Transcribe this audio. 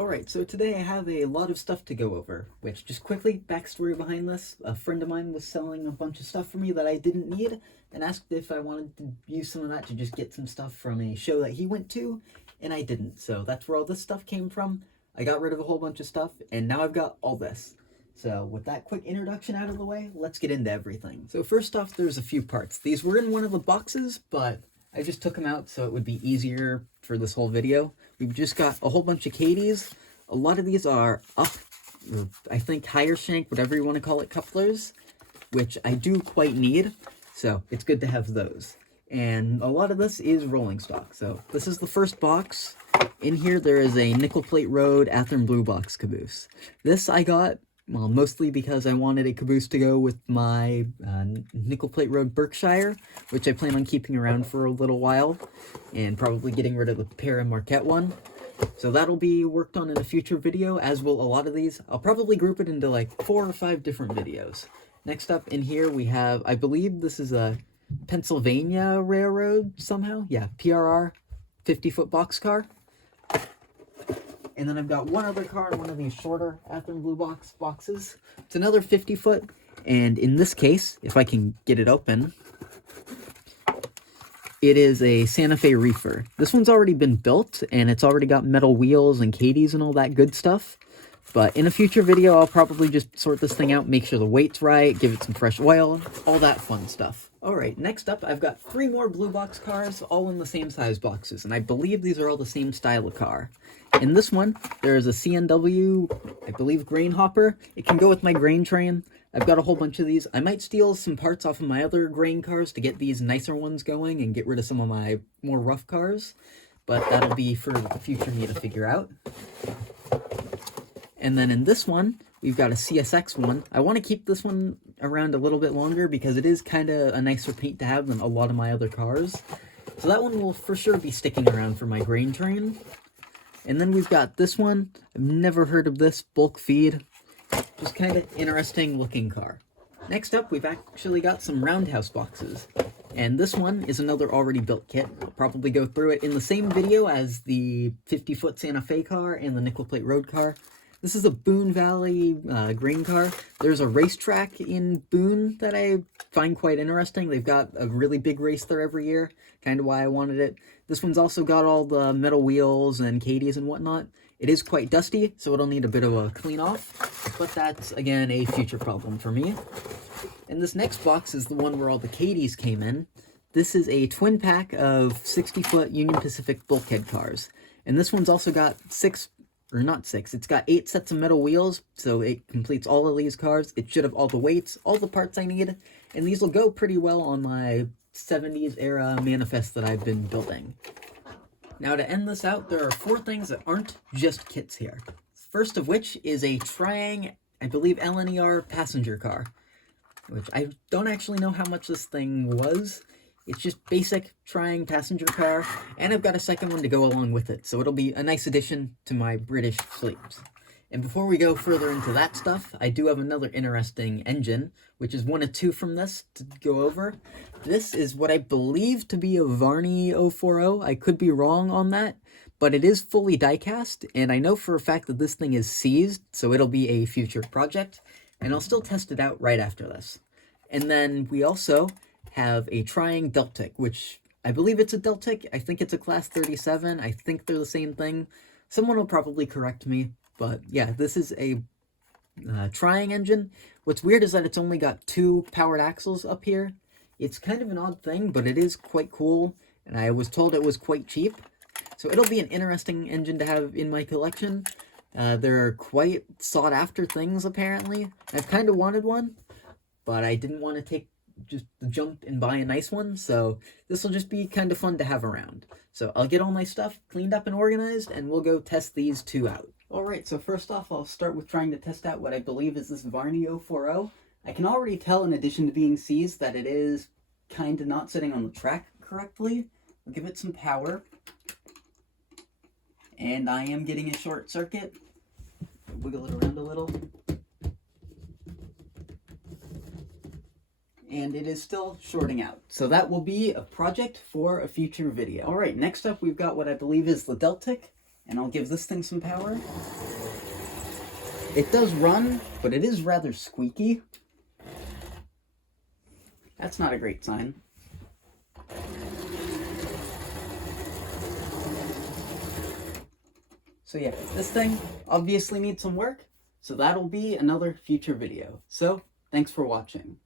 Alright, so today I have a lot of stuff to go over, which, just quickly, backstory behind this, a friend of mine was selling a bunch of stuff for me that I didn't need, and asked if I wanted to use some of that to just get some stuff from a show that he went to, and I didn't, so that's where all this stuff came from. I got rid of a whole bunch of stuff, and now I've got all this. So with that quick introduction out of the way, let's get into everything. So first off, there's a few parts. These were in one of the boxes, but I just took them out so it would be easier for this whole video. We've just got a whole bunch of Katie's. A lot of these are up, or I think higher shank, whatever you want to call it, couplers, which I do quite need, so it's good to have those. And a lot of this is rolling stock. So this is the first box. In here there is a Nickel Plate Road Athearn Blue Box caboose. This I got, well, mostly because I wanted a caboose to go with my Nickel Plate Road Berkshire, which I plan on keeping around for a little while, and probably getting rid of the Para Marquette one. So that'll be worked on in a future video, as will a lot of these. I'll probably group it into like 4 or 5 different videos. Next up in here we have, I believe this is a Pennsylvania Railroad somehow. Yeah, PRR 50-foot boxcar. And then I've got one other car in one of these shorter Athearn Blue Box boxes. It's another 50-foot, and in this case, if I can get it open, it is a Santa Fe Reefer. This one's already been built, and it's already got metal wheels and Katie's and all that good stuff. But in a future video, I'll probably just sort this thing out, make sure the weight's right, give it some fresh oil, all that fun stuff. Alright, next up, I've got 3 more blue box cars, all in the same size boxes, and I believe these are all the same style of car. In this one, there is a CNW, I believe, grain hopper. It can go with my grain train. I've got a whole bunch of these. I might steal some parts off of my other grain cars to get these nicer ones going and get rid of some of my more rough cars, but that'll be for the future me to figure out. And then in this one, we've got a CSX one. I want to keep this one around a little bit longer because it is kind of a nicer paint to have than a lot of my other cars. So that one will for sure be sticking around for my grain train. And then we've got this one. I've never heard of this, bulk feed. Just kind of interesting looking car. Next up, we've actually got some roundhouse boxes. And this one is another already built kit. I'll probably go through it in the same video as the 50-foot Santa Fe car and the Nickel Plate Road car. This is a Boone Valley grain car. There's a racetrack in Boone that I find quite interesting. They've got a really big race there every year, kind of why I wanted it. This one's also got all the metal wheels and Katie's and whatnot. It is quite dusty, so it'll need a bit of a clean off, but that's, again, a future problem for me. And this next box is the one where all the Katie's came in. This is a twin pack of 60-foot Union Pacific bulkhead cars. And this one's also got it's got 8 sets of metal wheels, so it completes all of these cars. It should have all the weights, all the parts I need, and these will go pretty well on my 70s era manifest that I've been building. Now to end this out, there are 4 things that aren't just kits here. First of which is a Triang, I believe LNER passenger car, which I don't actually know how much this thing was. It's just basic Triang passenger car, and I've got a second one to go along with it, so it'll be a nice addition to my British fleet. And before we go further into that stuff, I do have another interesting engine, which is one of 2 from this to go over. This is what I believe to be a Varney 040. I could be wrong on that, but it is fully die-cast, and I know for a fact that this thing is seized, so it'll be a future project, and I'll still test it out right after this. And then we also have a Triang Deltic, which I believe it's a Deltic. I think it's a Class 37. I think they're the same thing. Someone will probably correct me, but yeah, this is a Triang engine. What's weird is that it's only got 2 powered axles up here. It's kind of an odd thing, but it is quite cool, and I was told it was quite cheap. So it'll be an interesting engine to have in my collection. They're quite sought-after things, apparently. I've kind of wanted one, but I didn't want to take just the jump and buy a nice one, so this will just be kind of fun to have around. So I'll get all my stuff cleaned up and organized, and we'll go test these 2 out. Alright, so first off, I'll start with trying to test out what I believe is this Varney 040. I can already tell, in addition to being seized, that it is kind of not sitting on the track correctly. I'll give it some power. And I am getting a short circuit. Wiggle it around a little. And it is still shorting out. So that will be a project for a future video. Alright, next up we've got what I believe is the Deltic, and I'll give this thing some power. It does run, but it is rather squeaky. That's not a great sign. So yeah, this thing obviously needs some work, so that'll be another future video. So, thanks for watching.